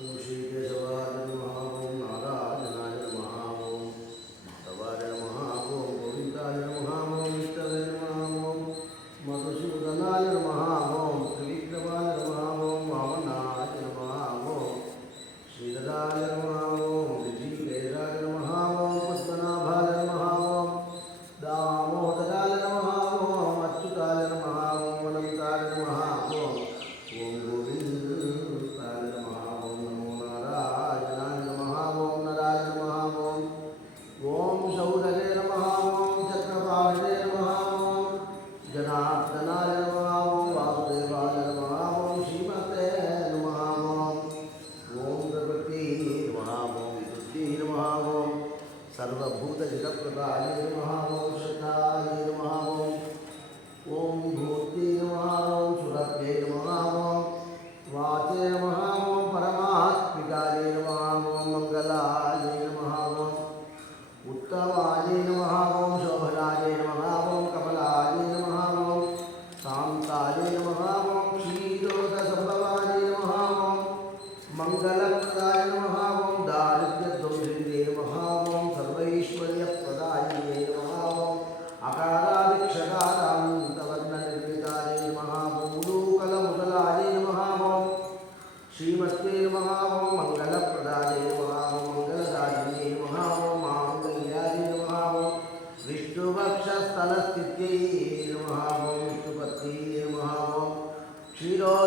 Hoje a igreja भूतजलप्रभाय नमः ॐ शताय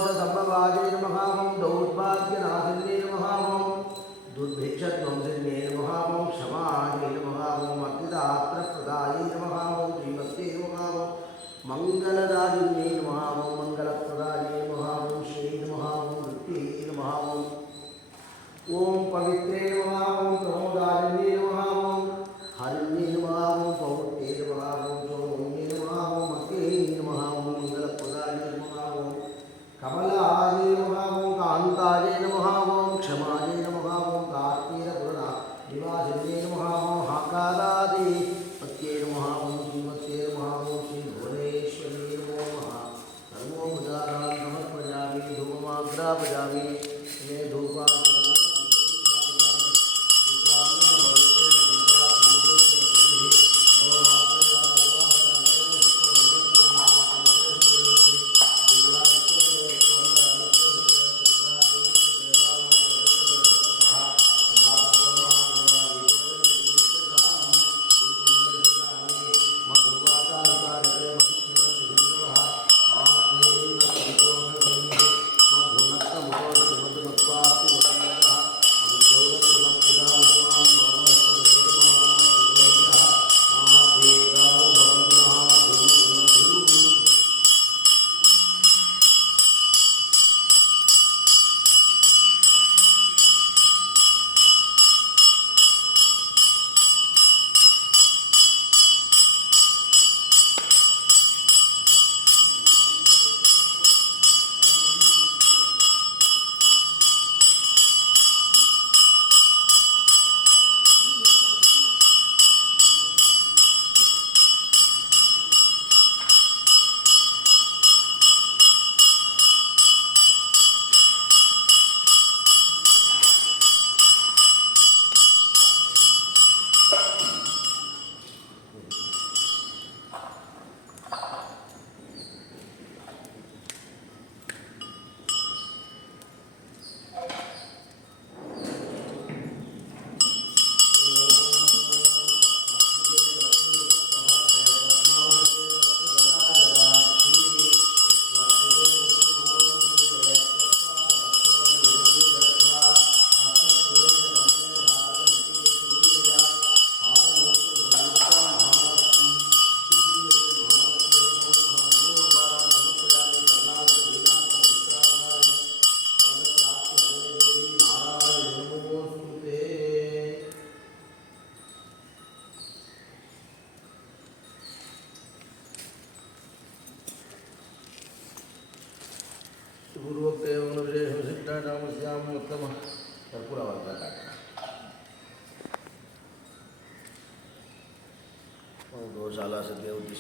स सम्मवाजे नमः ॐ दौर्भाग्यनाशिन्ये नमः ॐ दुर्भिक्षध्वंसिन्ये नमः ॐ क्षमायै नमः ॐ अग्निदात्रप्रदायै नमः ॐ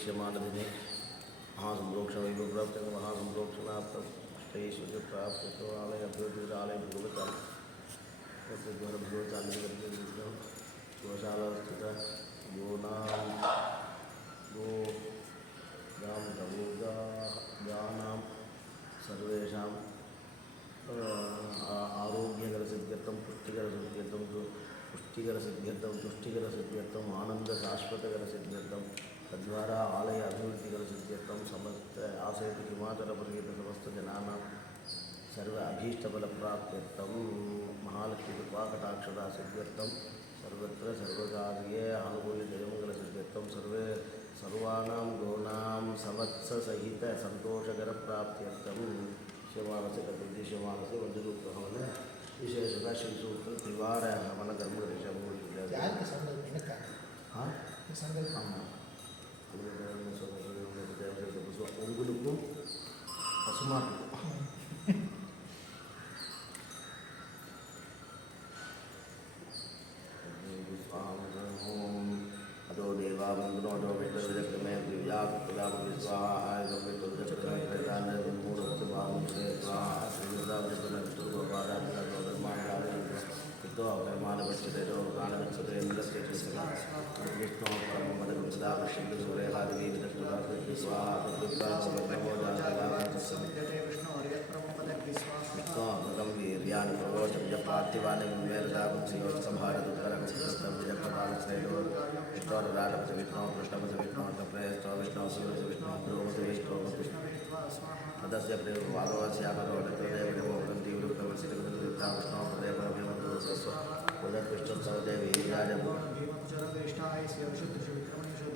सद्य उद्दिश्यमानदिने महासम्प्रोक्षणैव प्राप्तं महासम्प्रोक्षणार्थम् अष्टैश्वर्य प्राप्तो आलय अभ्योतिरालय स्थित गोनां गो गां सर्वेषां आरोग्यकरसिद्ध्यर्थं पुष्टिकरसिद्ध्यर्थं पुष्टिकरसिद्ध्यर्थं तुष्टिकरसिद्ध्यर्थम् आनन्दशाश्वतकरसिद्ध्यर्थं तद्वारा आलय अभिवृद्धि कर्म समस्त आशय हिमाचल प्रदेश समस्त जनाना सर्व अभीष्टफल प्राप्ति महालक्ष्मी कृपाकटाक्षता सिद्ध्यर्थम सर्वत्र सर्वकार्य आनुकूल्य जयमंगल सिद्ध्यर्थम सर्वे सर्वाणाम गुणाम समत्स सहित संतोषकर प्राप्ति शिवानस कृति शिवानस वंदुरूप हवन विशेष दर्शन त्रिवार हवन कर्म ऋषभ हाँ संकल्प உங்களுக்கும் பசுமா அதோ தேவா மந்திரோடோ விதமே வியாபாரம் மாணவர்கள் காலவச்சது காலவச்சது எந்த ஸ்டேட்டஸ் விஷ்ணு ಪಾರ್ಥಿವಾನಿಂ ಮೇಲದಾಗುಂಸಿಯೋ ಸಂಹಾರದುಃಖರಂ ಸಹಸ್ರಂ ವಿಜಯಪ್ರಭಾಲಸ್ನೇಹೋ ವಿಷ್ಣೋ ರಾಜಪತಿ ವಿಷ್ಣು ಕೃಷ್ಣಪತಿ ವಿಷ್ಣು ಪ್ರಯಸ್ತ ವಿಷ್ಣು ಸೂರ್ಯಸ ವಿಷ್ಣು ಧ್ರುವಪತಿ ವಿಷ್ಣು ವಿಷ್ಣು ಅದಸ್ಯ ಪ್ರಿಯೋ ವಾದವಾಸ್ಯಾಪರೋ ಹೃದಯೋ ಪ್ರವಸಿತಾ ವಿಷ್ಣು ಹೃದಯ ಪರಭಿಮಂತು ಸಸ್ವ ಉದಯ ವಿಷ್ಣು ಸೌದೇವಿ ರಾಜಭೂ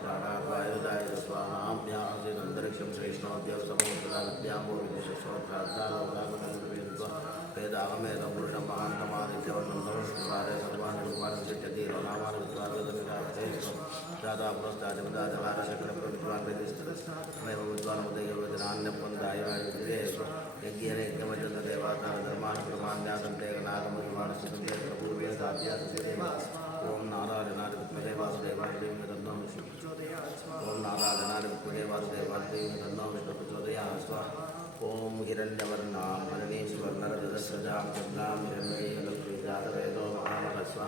प्राणापायुधाय स्वाहाभ्यासिदन्तरिक्षं श्रेष्ठोद्यव समोत्तराभ्यामो विदिशोत्रार्थालोकामनन्दवेद्वा वेदाहमेदं पुरुषं महान्तमादित्यवर्णं संस्कृतारे सर्वान् रूपान् सिद्ध्यति नामानि विद्वान् दादा पुरस्तादिपदाचकारचक्रप्रविद्वान् वेदिस्तमेव विद्वान् उदयवचनान्यपन्दाय यज्ञेन यज्ञमजन्तदेवातारधर्मान् प्रमाण्यासन्ते नागमहिमानस्यन्ते प्रपूर्वे साध्यासन्ते ओम नारायणाय विद्महे वासुदेवाय धीमहि तन्नो विष्णु ओम नारायणाय विद्महे वासुदेवाय धीमहि तन्नो विष्णु प्रचोदयात् स्वाहा ओम हिरण्यवर्णां मणिनीश्वर्णरजतस्रजां चन्द्रां हिरण्मयीलक्ष्मीजातवेदो महामहस्वा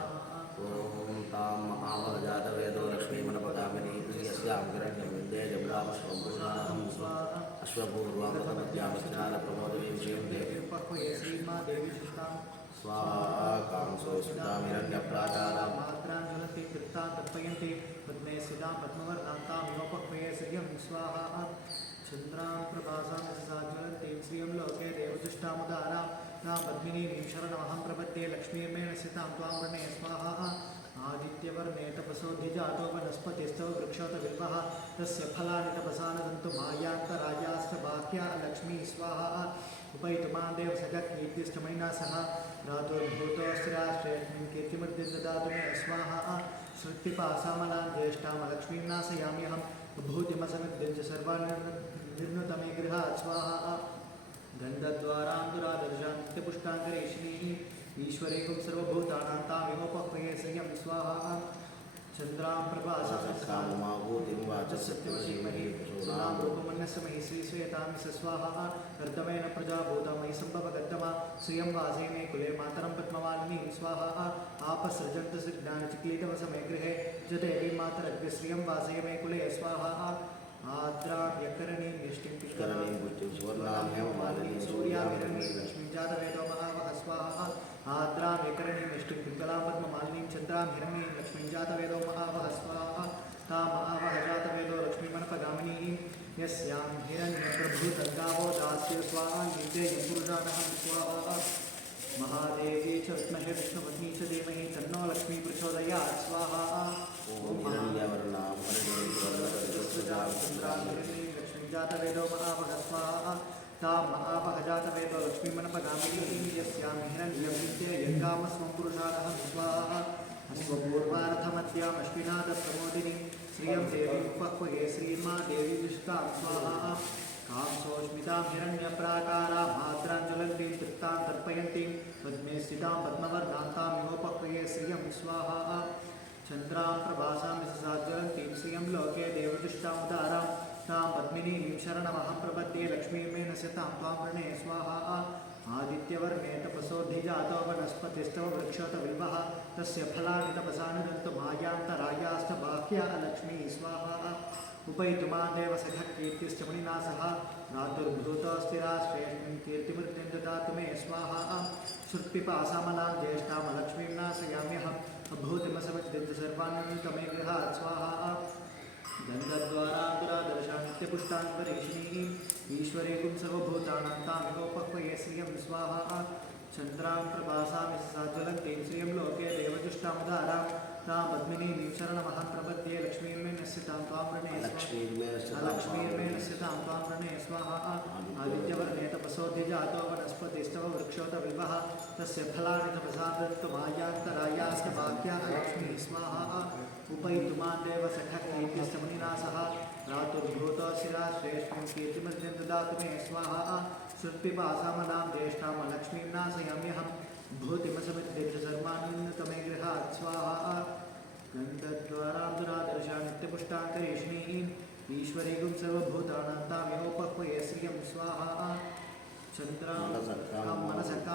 ओम तां महामहजातवेदो लक्ष्मीमनपगामिनी यस्यां हिरण्यं विद्ये जम्रामश्वं पूर्णाहं स्वाहा अश्वपूर्वामृतमध्यामस्नानप्रमोदवीं श्रीं देवीं स्वाहा कांसो स्मितां हिरण्यप्राकारां मात्राञ्जलति कृत्तां श्रियं स्वाहा चन्द्रां प्रभासां साज्वलन्तीं श्रियं लोके देवदुष्टामुदारां नां पद्मिनीं शरणमहं प्रपद्ये लक्ष्मीर्मेण स्थितां त्वां वर्णे स्वाहा आदित्यवर्णे तपसोऽधिजातो वनस्पतिस्तव वृक्षोत बिल्वः तस्य फलानि तपसा न दन्तु मायान्तरायाश्च बाह्या लक्ष्मी, स्वाहा। उपैतुमां देव सगत्कीर्तिष्ठमयिना सह। धातुर्भूतोऽस्तिराश्रेष्ठीं कीर्तिमद्यं ददातु मे स्वाहा श्रुतिपासामलां ज्येष्ठां लक्ष्मीं नाशयाम्यहं भूतिमसमिद्यं च सर्वान् निर्नुतमे गृहात् स्वाहा। गन्धद्वारां दुरादर्शां नित्यपुष्टाङ्करेशिनीः ईश्वरेकं सर्वभूतानां तामिमोपक्वये श्रियं स्वाहा। चन्द्रां प्रभासां काममाभूतिं वाचसत्यमसीमहि सुनां रूपमन्यस्य महि श्रीश्वेतामि सस्वाहा कर्तमेन प्रजाभूता मयि सम्भवगर्तमा श्रियं वासे मे कुले मातरं पद्मवालिनीं स्वाहा आपसृजन्त सिद्धानचिक्लीतवसमे गृहे च देवी मातरग्य श्रियं वासे मे कुले स्वाहा आद्रां यकरणीं यष्टिं करणीं पुष्टिं सुवर्णां हेममालिनीं सूर्यामिरणीं लक्ष्मीं महावः स्वाहा आद्रां यकरणीं यष्टिं पिङ्गलां पद्ममालिनीं चन्द्रां हिरण्यीं लक्ष्मीं जातवेदो महावः स्वाहा तां महावः जातवेदो लक्ष्मीमनपगामिनीं यस्यां हिरण्यप्रभूतङ्गावो दास्य स्वाहा युद्धे पुरुषाणः स्वाहा। महादेवी च विद्महे विष्णुपत्नी च धीमहि तन्नो लक्ष्मी प्रचोदयात् स्वाहा। ॐ चन्द्रां लक्ष्मीजातवेदो महावः स्वाहा। तां महावः जातवेदो लक्ष्मीमनपगामिनीं यस्यां हिरण्यं विद्ये यङ्गामस्वं पुरुषारहं स्वाहा अश्वपूर्वार्थमद्यामश्विनादप्रमोदिनी श्रियं देवीं उपह्वये श्रीमा देवी विष्टां स्वाहा कांसोऽस्मितां हिरण्यप्राकारा मात्राञ्जलन्तीं तृप्तां तर्पयन्तीं पद्मे स्थितां पद्मवर्णां तामिमोपह्वये श्रियं स्वाहा चन्द्रां प्रभासां साज्वलन्तीं श्रियं लोके देवदुष्टामुदारां तां पद्मिनीं शरणमहं प्रपद्ये लक्ष्मीर्मेण स्यतां त्वां वृणे स्वाहा आदित्यवर्णे तपसोऽधिजातो वनस्पतिस्तव वृक्षोत बिल्वः तस्य फलानि तपसा नुदन्तु बाह्या लक्ष्मी स्वाहा उपैतुमां देव सखः कीर्तिश्च मुनिना सह धातुर्भूतोऽस्तिराश्रेष्ठीं कीर्तिमृत्युं ददातु मे, स्वाहा श्रुत्पिपासामलां ज्येष्ठां लक्ष्मीं नाशयाम्यहं भूतिमसमिद्यं च सर्वान् तमे गृहात्, स्वाहा गन्धद्वारा दुरादर्शा नित्यपुष्टान्तरेशिनीः ईश्वरेकुं सर्वभूतानां तामिकोपक्वये श्रियं स्वाहा। चन्द्रां प्रभासामि साज्वलन्तीं श्रियं लोके देवजुष्टामुदारां तां पद्मिनीं शरणमहं प्रपद्ये लक्ष्मीर्मेण स्थितां त्वां वृणे स्वाहा लक्ष्मीर्मेण लक्ष्मीर्मेण स्थितां त्वां वृणे स्वाहा। आदित्यवर्णे तपसो तपसोऽधिजातो वनस्पतिस्तव वृक्षोत विवः तस्य फलानि तपसादत्तमायान्तरायास्तभाग्या लक्ष्मी स्वाहा। उपैतुमान् देव सखः कीर्तिस्तमुनिना सह रातुर्भूतो शिरा श्रेष्ठं कीर्तिमद्यं ददातु मे स्वाहा। सुत्पिपासामनां ज्येष्ठां लक्ष्मीं सर्वान्नतमे गृहात् स्वाहा। गन्धद्वाराब्दुरादर्शा ईश्वरीगुं सर्वभूतानां श्रियं स्वाहा। चन्द्रां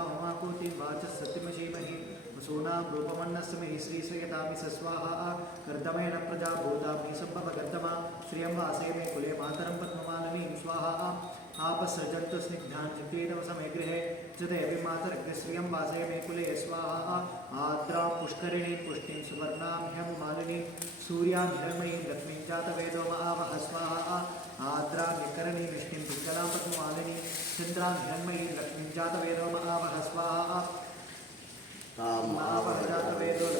ममाकोटिं वाचः सत्यमशीमहि। वसूनां रूपमन्नस्महि श्रीश्रयतामि सस्वाहा कर्दमेन प्रजा भूतामि सम्भवकर्दमा श्रियं वासे मे कुले मातरं पद्ममालिनीं स्वाहा। आपसृजन्तु स्निग्धान् चित्तेनव समे गृहे च देवी मातरग्रश्रियं वासे मे कुले स्वाहा आद्रां पुष्करिणीं पुष्टिं सुवर्णां ह्यमुमालिनीं सूर्यां हिरण्मयीं लक्ष्मीं जातवेदो महावह स्वाहा आद्रां निकरणीं विष्णुं पिङ्गलां पद्ममालिनीं चन्द्रां हिरण्मयीं लक्ष्मीं जातवेदो महावह स्वाहा महावहजातवेदो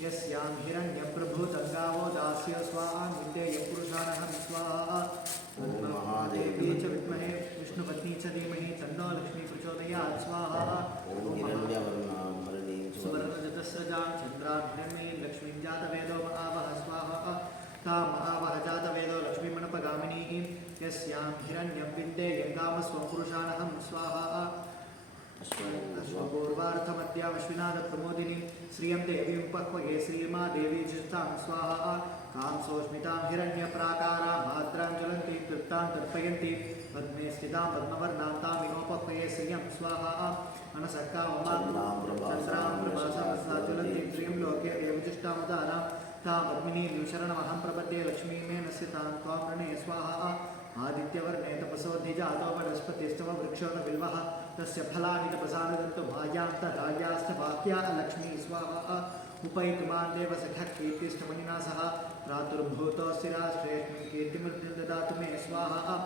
यस्यां हिरण्यप्रभूतङ्गावो दास्य स्वाहा विद्येयपुरुषाणहं स्वाहा महादेवी। च विद्महे विष्णुपत्नी च धीमहि तन्नो लक्ष्मी प्रचोदयात् स्वाहा। ॐ हिरण्यवर्णां हरिणीं सुवर्णां सुवर्णजतस्रजां चन्द्रां लक्ष्मीं जातवेदो महावह स्वाहा। जातवेदो लक्ष्मीमणपगामिनीः। यस्यां हिरण्यं विद्येयङ्गामस्वं पुरुषाणहं स्वाहा। अश्वपूर्वार्थमद्यामश्विनादप्रमोदिनी श्रियं देवीं देवी चित्तां स्वाहा कां सोऽस्मितां हिरण्यप्राकारां भाद्रां ज्वलन्तीं तृप्तां तर्पयन्तीं। पद्मे स्थितां पद्मवर्णां श्रियं श्रियं तां पद्मिनीं शरणमहं प्रपद्ये लक्ष्मीं मे नस्यतां त्वां प्रणये स्वाहा आदित्यवर्णे तपसोऽधिजातो वनस्पतिस्तव वृक्षो न बिल्वः तस्य फलानि तपसानुदन्तु भायान्तरायाश्च वाक्या लक्ष्मी स्वाहा। उपैतुमान् देव सखः कीर्तिष्टमणिना सह प्रातुर्भूतो स्थिरा श्रेष्ठं कीर्तिमृत्युं ददातु मे स्वाहा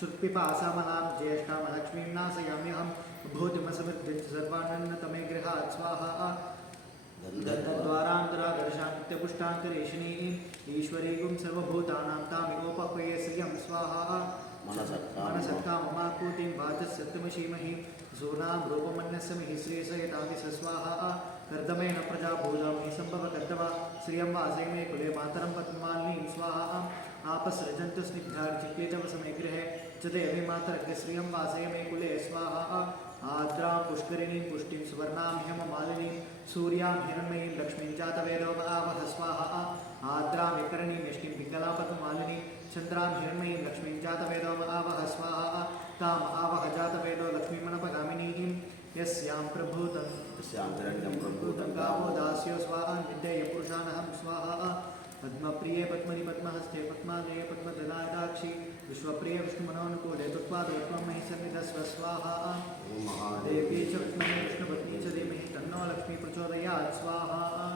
सुत्पिपासामनां ज्येष्ठां लक्ष्मीं नाशयाम्यहं भूतिमसमृद्धिं सर्वानन्दतमे गृहात् स्वाहा। गन्धद्वारान्तरादर्शान्त्यपुष्टान्तरेशिनीः ईश्वरीगुं सर्वभूतानां तामिनोपह्वये श्रियं स्वाहा मनसक्तां ममाकूतिं वाचस्सत्यमशीमहि सूनां रूपमन्यस्महि श्रीसयतामि सस्वाहा कर्दमेन प्रजा भूतामि सम्भवकर्दवा। श्रियं वासे मे कुले मातरं पद्मालीं स्वाहा। आपसृजन्तु स्निग्धानि चित्ते तव समे गृहे। च देवी मातरग्रश्रियं वासे मे कुले स्वाहा। आद्रां पुष्करिणीं पुष्टिं सुवर्णां ह्यममालिनीं सूर्यां हिरण्मयीं लक्ष्मीं जातवेदो आवह स्वाहा। आद्रां विकरणीं यष्टिं पिङ्गलापद्मालिनीं चन्द्रां हिरण्मयीं लक्ष्मीं जातवेदो आवह स्वाहा। ताम् आवह जातवेदो लक्ष्मीमणपगामिनीं। यस्यां प्रभूतं। यस्यां हिरण्यं प्रभूतं। गावो दास्यो स्वाहा विद्येयपुरुषाणहं स्वाहा। पद्मप्रिये पद्मनि पद्महस्ते पद्मालये पद्मदलायदाक्षि विश्वप्रिये विष्णुमनोनुकूले त्वत्पादत्वं महेश्वरी दस स्वाहा देवी च विष्णुपत्नी च धीमहि तन्नो लक्ष्मी प्रचोदयात् स्वाहा।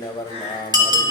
নেওয়ার নাম